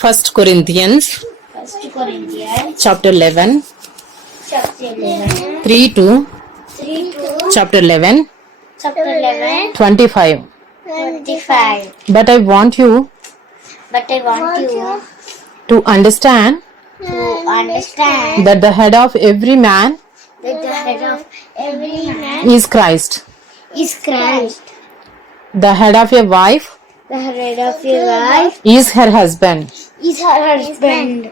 First Corinthians First Corinthians chapter 11, chapter 11, 3 to 3 to chapter 11, chapter 11, 25. 25. But I want you But I want you to understand to understand that the head of every man that the head of every man is Christ. is Christ. The head of a wife The head of your wife is her husband. is her husband.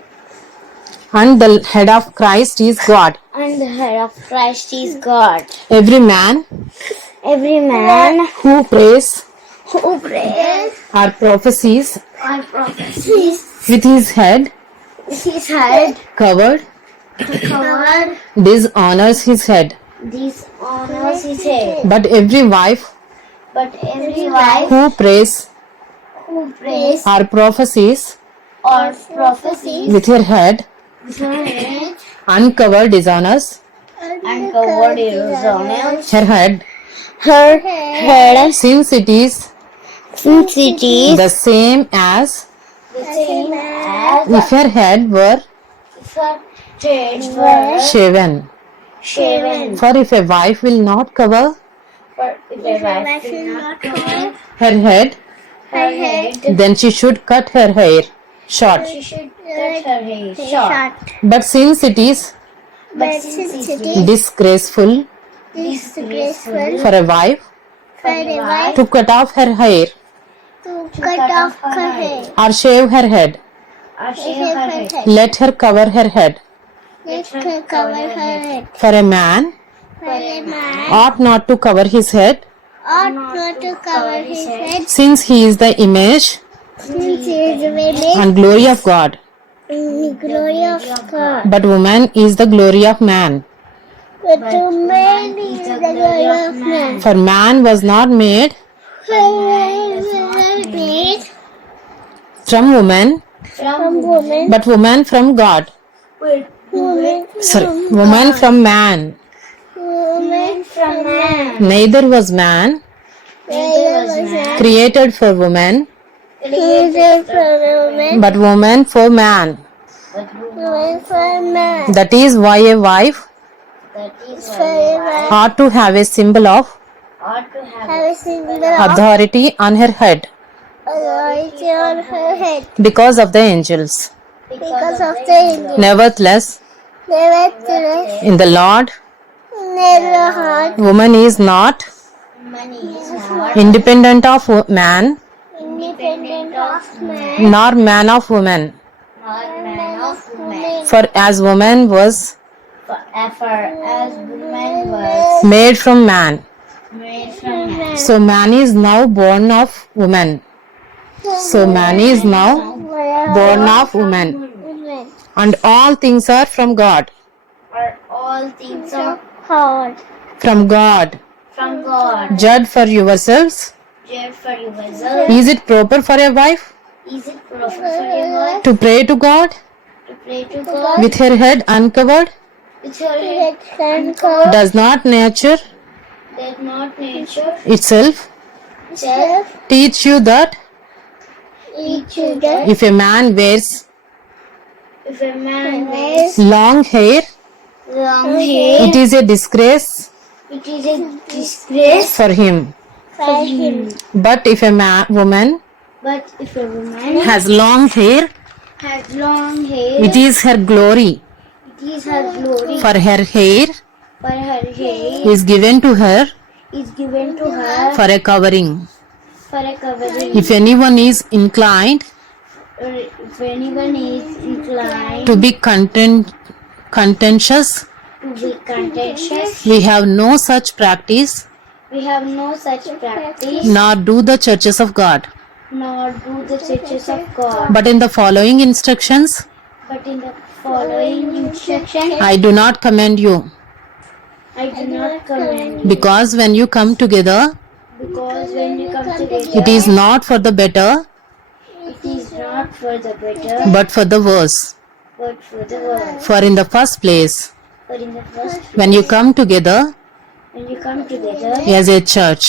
And the head of Christ is God. And the head of Christ is God. Every man Every man who prays who prays or prophesies or prophecies with his head with his head covered covered dishonors his head. dishonors his head. But every wife But every wife who prays who prays or prophesies or prophesies with her head with her head uncovered dishonors uncovered dishonors her head, her head, since it is since it is the same as the same as if her head were if her head were shaven. shaven. For if a wife will not cover For if a wife will not cover her head, her head, then she should cut her hair short. she should cut her hair short. But since it is But since it is disgraceful disgraceful for a wife for a wife to cut off her hair to cut off her hair or shave her head, or shave her head, let her cover her head. let her cover her head. For a man For a man ought not to cover his head, ought not to cover his head, since he is the image since he is the image and glory of God. and glory of God. But woman is the glory of man. But to man is the glory of man. For man was not made Made from woman, from woman, but woman from God. Woman from man. woman from man. Neither was man Neither was man created for woman, created from woman, but woman for man. woman from man. That is why a wife That is why a wife ought to have a symbol of ought to have a symbol of authority on her head authority on her head because of the angels. because of the angel. Nevertheless, Nevertheless, in the Lord, never heard woman is not money is not independent of man, independent of man, nor man of woman. nor man of woman. For as woman was For as woman was made from man, made from man, so man is now born of woman. So man is now born of woman. woman. And all things are from God. Are all things are hard From God. from God. Judge for yourselves. Judge for yourself. Is it proper for a wife Is it proper for a wife to pray to God to pray to God with her head uncovered? with her head uncovered? Does not nature Does not nature itself itself teach you that teach you that if a man wears if a man wears long hair, long hair, it is a disgrace it is a disgrace for him? for him. But if a woman But if a woman has long hair, has long hair, it is her glory. it is her glory. For her hair For her hair is given to her is given to her for a covering. for a covering. If anyone is inclined Or if anyone is inclined to be contentious, to be contentious, we have no such practice, we have no such practice, nor do the churches of God. nor do the churches of God. But in the following instructions, But in the following instruction, I do not commend you, I do not commend you, because when you come together, because when you come together, it is not for the better, it is not for the better, but for the worse. but for the worse. For in the first place, For in the first when you come together when you come together as a church,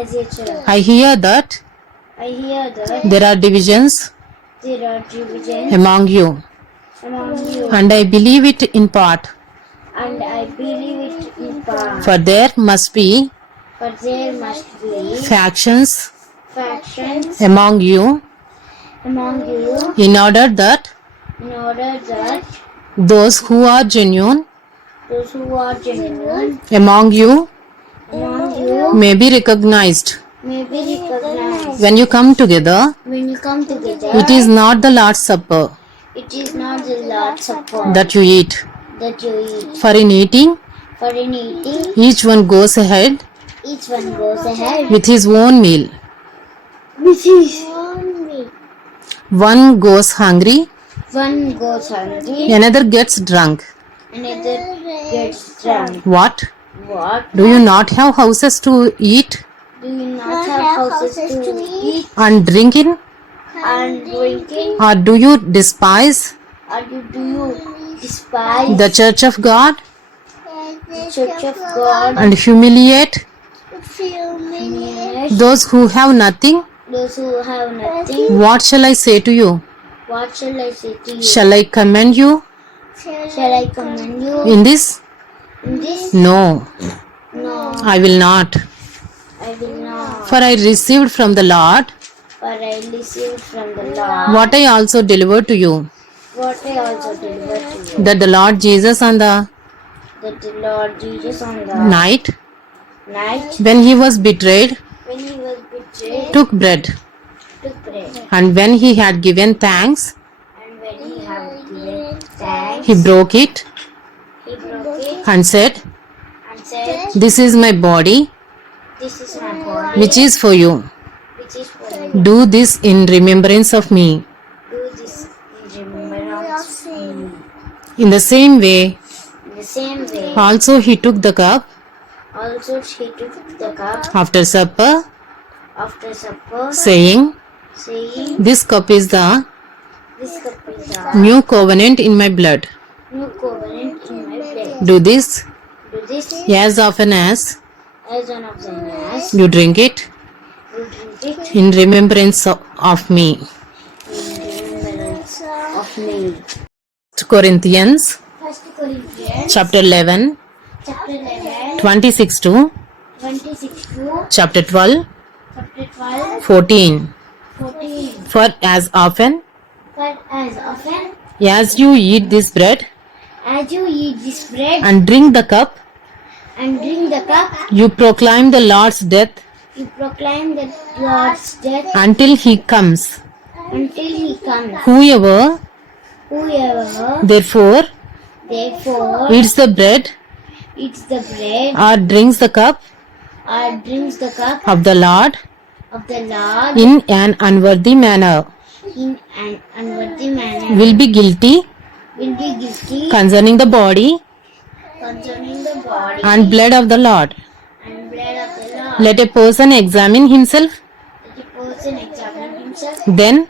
as a church, I hear that I hear that there are divisions there are divisions among you, among you, and I believe it in part. and I believe it in part. For there must be For there must be factions factions among you, among you, in order that in order that those who are genuine those who are genuine among you among you may be recognized. may be recognized. When you come together, When you come together, it is not the Lord's Supper it is not the Lord's Supper that you eat. that you eat. For in eating, For in eating, each one goes ahead each one goes ahead with his own meal. with his own meal. One goes hungry, One goes hungry, another gets drunk. another gets drunk. What? What? Do you not have houses to eat Do you not have houses to eat and drink in? and drinking? Or do you despise Or do you despise the church of God the church of God and humiliate and those who have nothing? those who have nothing? What shall I say to you? What shall I say to you? Shall I commend you Shall I commend you in this? in this? No, No, I will not. I will not. For I received from the Lord For I received from the Lord what I also delivered to you, what I also delivered to you. that the Lord Jesus on the That the Lord Jesus on the night night when he was betrayed when he was betrayed took bread, took bread, and when he had given thanks, and when he had given thanks, he broke it he broke it and said, and said, "This is my body, "This is my body, which is for you. which is for you. Do this in remembrance of me." Do this in remembrance of me." In the same way, In the same way, also he took the cup also he took the cup after supper, after supper, saying, saying, "This cup is the "This cup is the new covenant in my blood. new covenant in my blood. Do this Do this as often as as one of them as you drink it you drink it in remembrance of me." in remembrance of me. 1 Corinthians 1 Corinthians chapter 11, chapter 11, 26 to 26 to chapter 12, chapter 12, 14. 14. For as often But as often as you eat this bread as you eat this bread and drink the cup, and drink the cup, you proclaim the Lord's death you proclaim the Lord's death until he comes. until he comes. Whoever Whoever therefore therefore eats the bread eats the bread or drinks the cup or drinks the cup of the Lord of the Lord in an unworthy manner in an unworthy manner will be guilty will be guilty concerning the body concerning the body and blood of the Lord. and blood of the Lord. Let a person examine himself Let a person examine himself, then,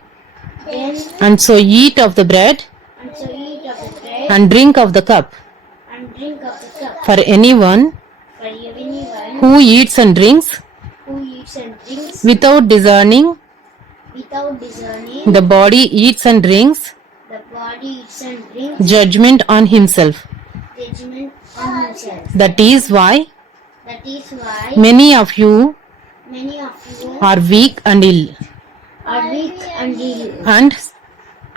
then and so eat of the bread and so eat of the bread and drink of the cup. and drink of the cup. For anyone For anyone who eats and drinks who eats and drinks without discerning without discerning, the body eats and drinks the body eats and drinks judgment on himself. judgment on himself. That is why That is why many of you many of you are weak and ill, are weak and ill, and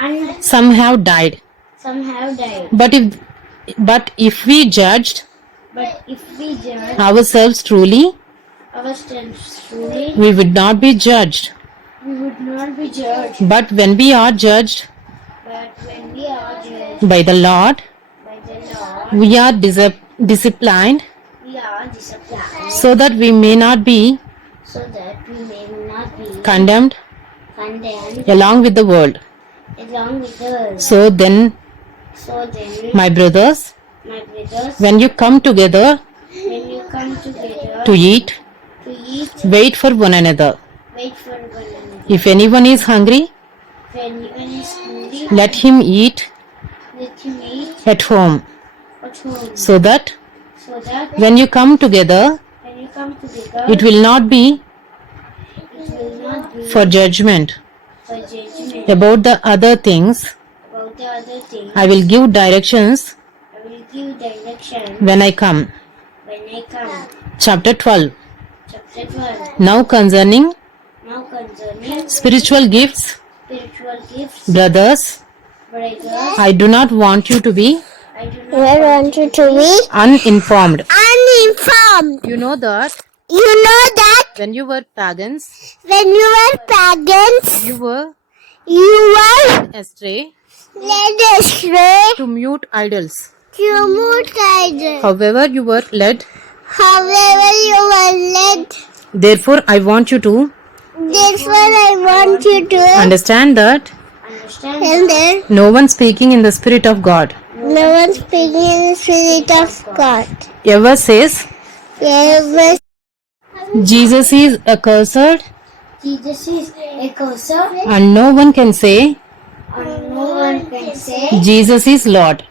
and some have died. some have died. But if we judged But if we judge ourselves truly, ourselves truly, we would not be judged. we would not be judged. But when we are judged But when we are judged by the Lord, by the Lord, we are disciplined we are disciplined so that we may not be so that we may not be condemned condemned along with the world. along with the world. So then, So then, my brothers, my brothers, when you come together when you come together to eat, to eat, wait for one another. wait for one another. If anyone is hungry, If anyone is hungry, let him eat let him eat at home, at home, so that so that when you come together, when you come together, it will not be it will not be for judgment. for judgment. About the other things, I will give directions when I come. Chapter 12. Now concerning spiritual gifts, brothers, I do not want you to be I want you to be uninformed. uninformed. You know that You know that when you were pagans, when you were pagans, you were you were astray led astray to mute idols. to idols. However, you were led. However, you were led. Therefore, I want you to Therefore, I want you to understand that and then no one speaking in the Spirit of God no one speaking in the Spirit of God. ever says Ever Jesus is accursed, Jesus is a cursor, and no one can say and no one can say Jesus is Lord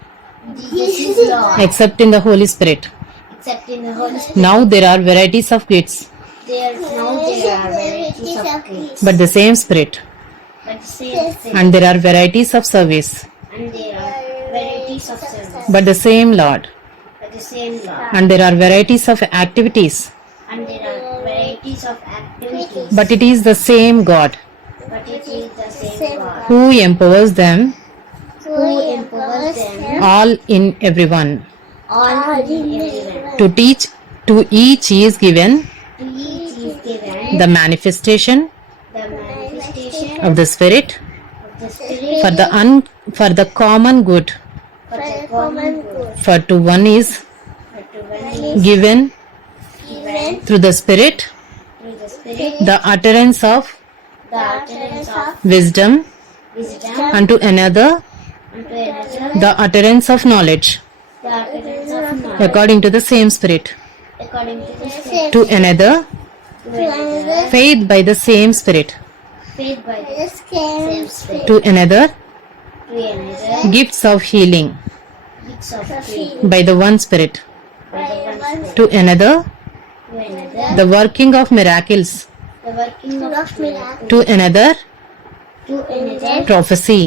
Jesus is Lord except in the Holy Spirit. except in the Holy Spirit. Now there are varieties of gifts, There are varieties of gifts, but the same Spirit. but the same Spirit. And there are varieties of service, And there are varieties of service, but the same Lord. but the same Lord. And there are varieties of activities, And there are varieties of activities, but it is the same God but it is the same God who empowers them who empowers them all in everyone. all in everyone. To teach, to each is given To each is given the manifestation the manifestation of the Spirit of the Spirit for the common good. for the common good. For to one is For to one is given given through the Spirit through the Spirit the utterance of the utterance of wisdom, wisdom, unto another unto another the utterance of knowledge, the utterance of knowledge, according to the same Spirit. according to the Spirit. To another To another faith by the same Spirit. faith by the same Spirit. To another To another gifts of healing gifts of faith by the one Spirit. by the one Spirit. To another To another the working of miracles. the working of miracles. To another To another prophecy.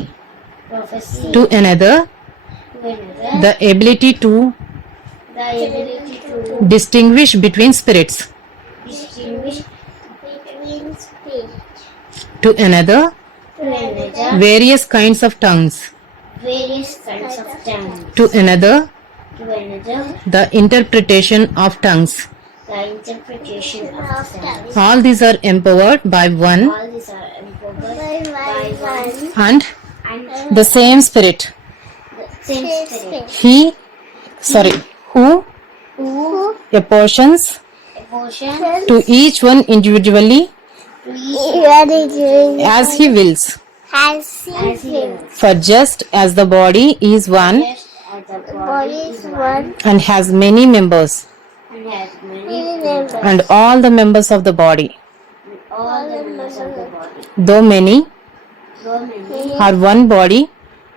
prophecy. To another To another the ability to the ability to distinguish between spirits. distinguish between spirit. To another To another various kinds of tongues. various kinds of tongues. To another To another the interpretation of tongues. the interpretation of tongues. All these are empowered by one All these are empowered by one and and the same Spirit. the same Spirit, Who who apportions apportions to each one individually to each as he wills. as he wills. For just as the body is one Just as the body is one and has many members, and has many members, and all the members of the body, and all the members of the body, though many though many are one body,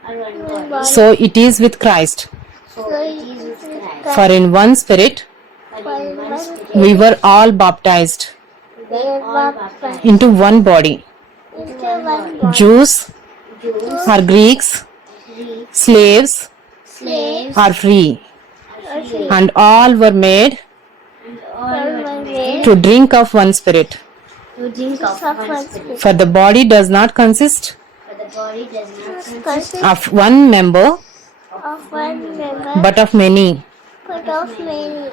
are one body, so it is with Christ. so it is with Christ. For in one Spirit For in one Spirit we were all baptized we are all baptized into one body. into one body. Jews Jews, or Greeks, Greeks, slaves slaves, are free, are free, and all were made and all were made to drink of one Spirit. to drink of one Spirit. For the body does not consist For the body does not consist of one member, of one member, but of many. but of many.